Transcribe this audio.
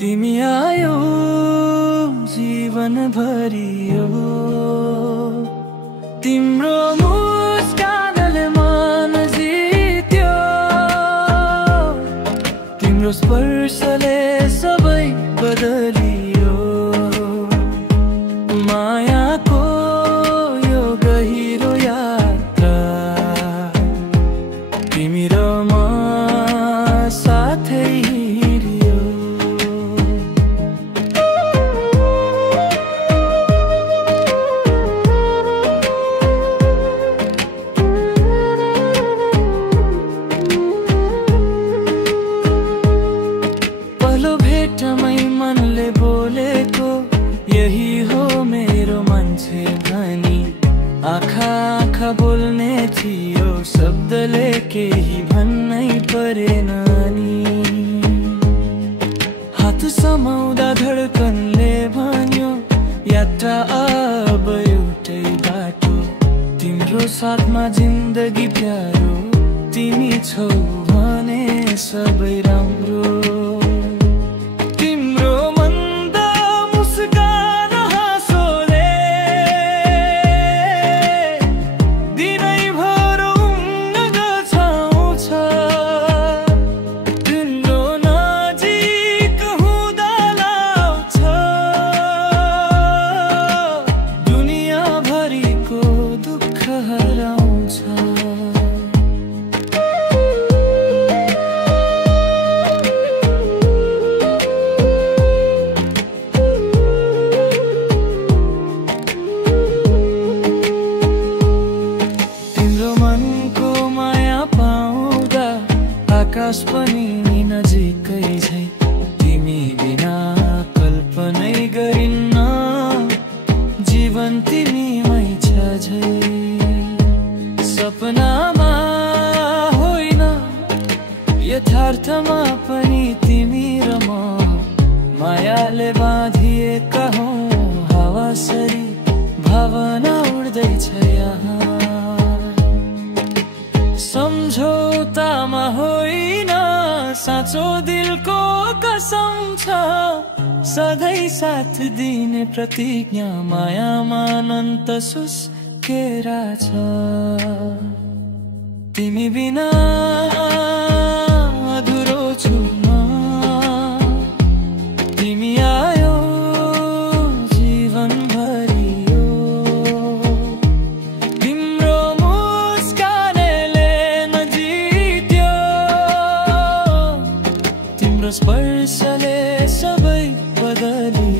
तिमी आयो जीवन भरियो तिम्रो मुस्कानले मन जित्यो तिम्रो स्पर्शले सबै बदलियो मायाको यो गहिरो यात्रा तिमी र म साथै मनले बोलेको यही हो मेरो मान्छे भनी आँखा आँखा बोल्ने थियो शब्दले केही भन्नै परेन नि हात समाउँदा धड्कनले भन्यो यात्रा अब एउटै बाटो तिम्रो साथमा जिन्दगी प्यारो तिमी छौ भने सबै राम्रो आकाश पनि नजिकै झै तिमी बिना कल्पनै गरिन्न जीवन तिमीमै छ झै सपनामा होइन यथार्थमा पनि तिमी र म मायाले बाँधिएका हौ हावासरी भावना उड्दैछ यहाँ सम्झौतामा होइन साँचो दिलको कसम छ सधैँ साथ दिने प्रतिज्ञा मायामा अनन्त सुस्केरा छ तिमी बिना अधुरो छु म तिमी आयो जीवन भरियो तिम्रो मुस्कानले नजित्यो तिम्रो स्पर्शले सबै बदलियो